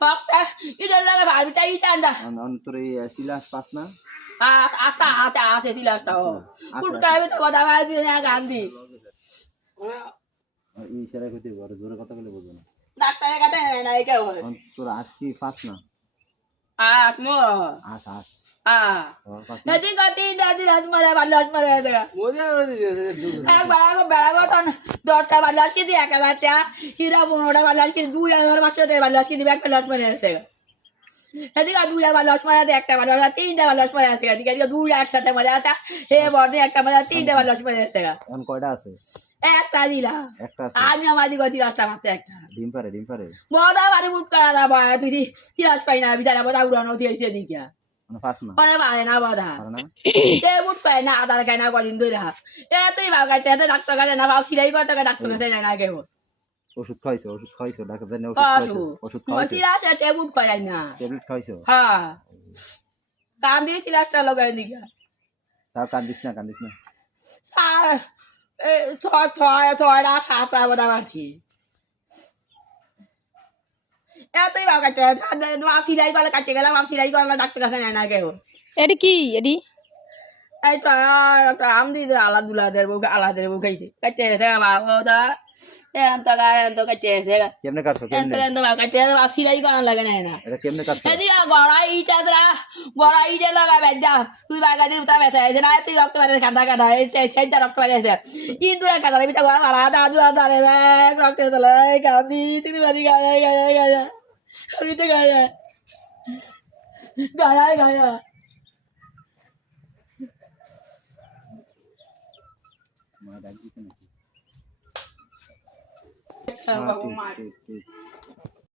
Fakta itu lah baru cari tanda. তোর এই সিলাস pass না Ate tilas tahu. Pun kami tahu dah baru dia nak ganti. এই সেরা কইতে বড় জোরে কথা বলে বুঝো না Dokter kata naik ke. তোর আজ কি পাস না Asmo. আস আস পাস না Nanti kau tidak balas marah tu. Berago ton dota balas kita ya kata hira pun orang balas kita dua orang masuk tu balas kita back balas marah tu. Nanti kau dua balas marah tu, ekta balas, tiga balas marah tu. Nanti kau dua ek sahaja marah tu, he body ekta marah, tiga balas marah tu. এখন কয়টা আছে Ekta dila. একটা আছে Ami amadi kau tilas sama tu ekta. ডিম পারে Bodoh baru buka ada bodoh tu tilas paina bicara bodoh udah nanti aja ni kia. মানে pass না Pada mana na bodoh. পারে না Dia buka na ada lagi na kau lindu dah. Tu ibu kata tu doktor kata na bau silai kau tu doktor kata na kau. ওষুধ খাইছো doctor জানে ওষুধ খাইছো Masih rasa dia buka na. Tablet খাইছো Ha. Kandi tilas terlalu gini ni kia. তাও কান্দিস না Soal dah satu bodoh berarti. Tu ibu kata bau silai kau kata kalau bau silai kau doktor kata na kau. এডি কি এডি Itu am di alat buka itu. Kata saya bawa dah. Yang kata saya. কেমনে কাটছো কেমনে Yang bawa kata bau silai kau lagi na. এটা কেমনে কাটছো Jadi gora ide laga beja. Tu baga di utara beja. Jadi nanti dokter ada kata. Saya dokter ada. Indra kata lebih tahu gora ada ada be. Dokter tu lagi kandi. Tu beri gaya. Kami tu gaya. Gaya. মা ডাক দিতে নাকি Sama হ্যাঁ, rumah. ঠিক